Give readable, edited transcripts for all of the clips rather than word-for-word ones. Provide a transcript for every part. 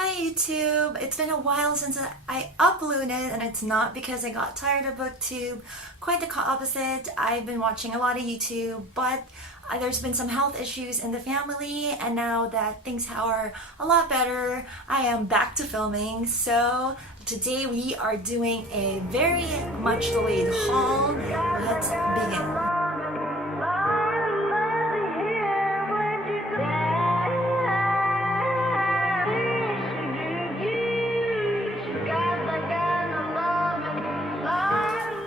Hi YouTube! It's been a while since I uploaded, and it's not because I got tired of Booktube. Quite the opposite. I've been watching a lot of YouTube, but there's been some health issues in the family, and now that things are a lot better, I am back to filming. So today we are doing a very much delayed haul. Let's begin.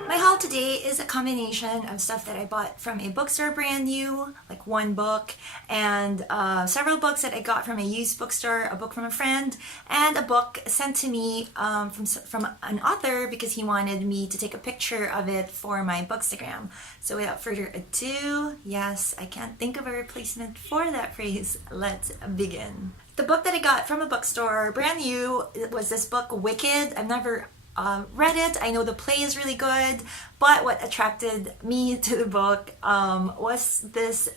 My haul today is a combination of stuff that I bought from a bookstore brand new, like one book, and several books that I got from a used bookstore, a book from a friend, and a book sent to me from an author because he wanted me to take a picture of it for my Bookstagram. So without further ado, yes, I can't think of a replacement for that phrase. Let's begin. The book that I got from a bookstore, brand new, was this book, Wicked. I've never read it. I know the play is really good, but what attracted me to the book was this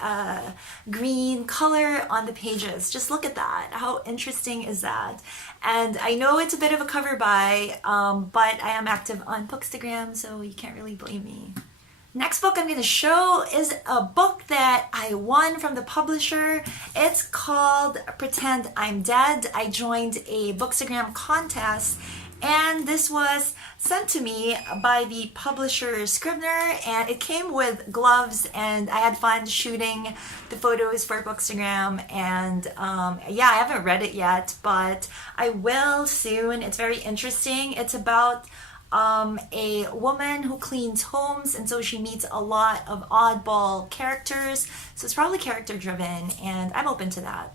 green color on the pages. Just look at that. How interesting is that? And I know it's a bit of a cover buy, but I am active on Bookstagram, so you can't really blame me. Next book I'm going to show is a book that I won from the publisher. It's called Pretend I'm Dead. I joined a Bookstagram contest, and this was sent to me by the publisher Scribner, and it came with gloves, and I had fun shooting the photos for Bookstagram. And yeah, I haven't read it yet, but I will soon. It's very interesting. It's about a woman who cleans homes, and so she meets a lot of oddball characters, so it's probably character driven, and I'm open to that.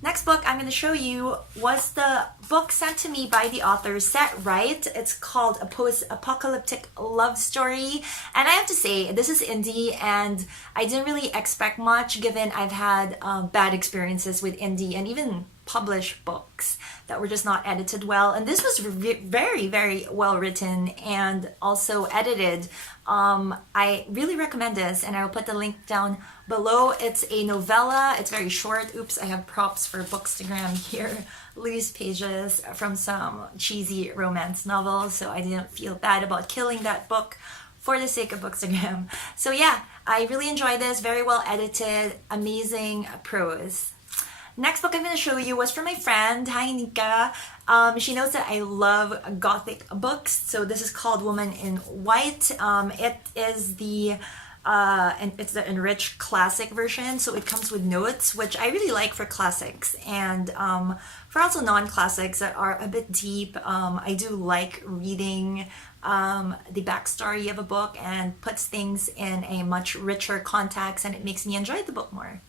Next book I'm going to show you was the book sent to me by the author Set Right. It's called A Post-Apocalyptic Love Story, and I have to say this is indie, and I didn't really expect much given I've had bad experiences with indie and even published books that were just not edited well, and this was very well written and also edited. I really recommend this, and I will put the link down below. It's a novella. It's very short. Oops, I have props for Bookstagram here. Loose pages from some cheesy romance novels, so I didn't feel bad about killing that book for the sake of Bookstagram. So yeah, I really enjoyed this. Very well edited, amazing prose. Next book I'm going to show you was from my friend, hi Nika. She knows that I love gothic books, so this is called Woman in White. It is it's the enriched classic version, so it comes with notes, which I really like for classics, and for also non-classics that are a bit deep. I do like reading the backstory of a book, and puts things in a much richer context, and it makes me enjoy the book more.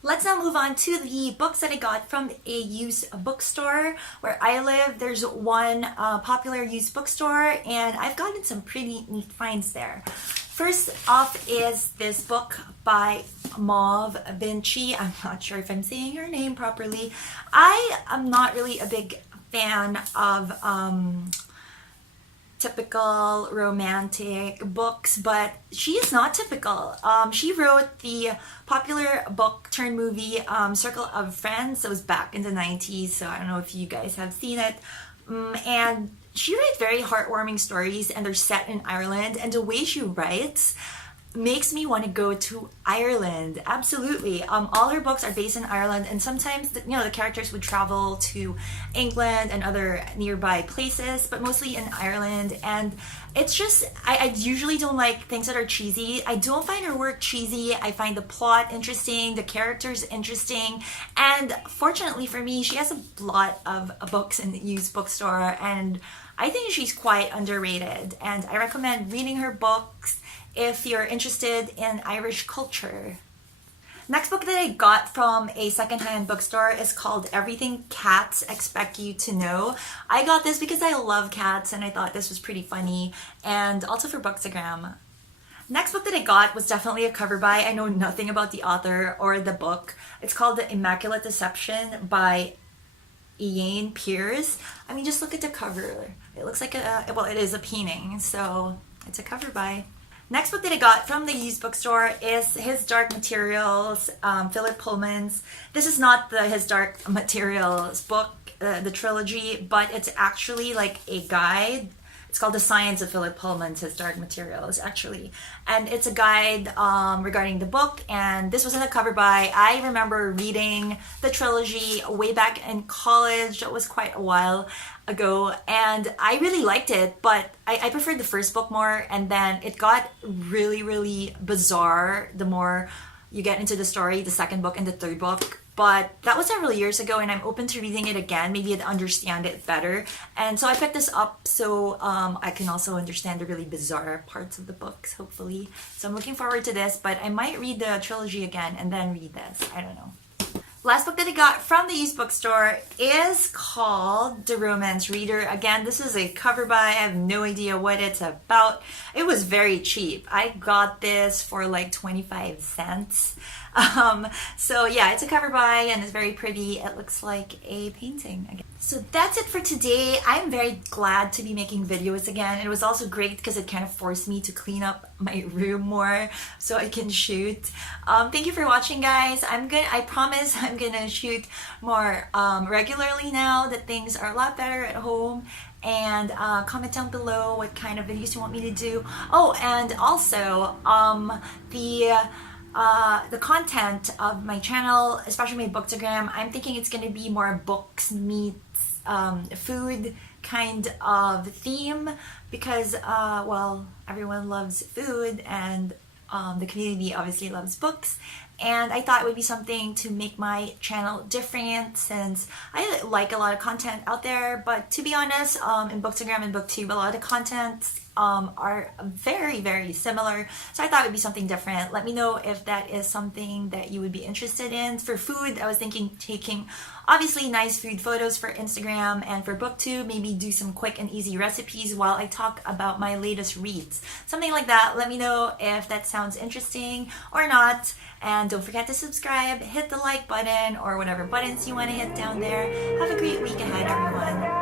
Let's now move on to the books that I got from a used bookstore. Where I live, there's one popular used bookstore, and I've gotten some pretty neat finds there. First off is this book by Mauve Vinci. I'm not sure if I'm saying her name properly. I am not really a big fan of typical romantic books, but she is not typical. She wrote the popular book turned movie Circle of Friends. It was back in the 90s, so I don't know if you guys have seen it. And she writes very heartwarming stories, and they're set in Ireland, and the way she writes makes me want to go to Ireland. Absolutely. All her books are based in Ireland, and sometimes the characters would travel to England and other nearby places, but mostly in Ireland. And it's just, I usually don't like things that are cheesy. I don't find her work cheesy. I find the plot interesting, the characters interesting, and fortunately for me, she has a lot of books in the used bookstore, and I think she's quite underrated, and I recommend reading her books if you're interested in Irish culture. Next book that I got from a secondhand bookstore is called Everything Cats Expect You to Know. I got this because I love cats, and I thought this was pretty funny, and also for Bookstagram. Next book that I got was definitely a cover buy. I know nothing about the author or the book. It's called The Immaculate Deception by Ian Pierce. I mean, just look at the cover. It looks like it is a painting, so it's a cover buy. Next book that I got from the used bookstore is His Dark Materials, Philip Pullman's. This is not the His Dark Materials book, the trilogy, but it's actually like a guide. It's called The Science of Philip Pullman's His Dark Materials, actually. And it's a guide regarding the book, and this was in a cover by. I remember reading the trilogy way back in college. That was quite a while ago, and I really liked it, but I preferred the first book more, and then it got really, really bizarre the more you get into the story, the second book and the third book. But that was several years ago, and I'm open to reading it again, maybe I'd understand it better. And so I picked this up so I can also understand the really bizarre parts of the books, hopefully. So I'm looking forward to this, but I might read the trilogy again and then read this. I don't know. Last book that I got from the used bookstore is called The Romance Reader. Again, this is a cover by. I have no idea what it's about. It was very cheap. I got this for like 25 cents. So yeah, it's a cover by and it's very pretty. It looks like a painting again. So that's it for today. I'm very glad to be making videos again. It was also great because it kind of forced me to clean up my room more so I can shoot. Thank you for watching, guys. I promise I'm gonna shoot more regularly now that things are a lot better at home. And comment down below what kind of videos you want me to do. Oh, and also the content of my channel, especially my Booktagram, I'm thinking it's going to be more books meets food kind of theme because, well, everyone loves food and the community obviously loves books. And I thought it would be something to make my channel different since I like a lot of content out there. But to be honest, in Booktagram and Booktube, a lot of content are very, very similar. So I thought it would be something different. Let me know if that is something that you would be interested in. For food, I was thinking taking obviously nice food photos for Instagram, and for Booktube, maybe do some quick and easy recipes while I talk about my latest reads. Something like that. Let me know if that sounds interesting or not. And don't forget to subscribe, hit the like button or whatever buttons you want to hit down there. Have a great week ahead, everyone.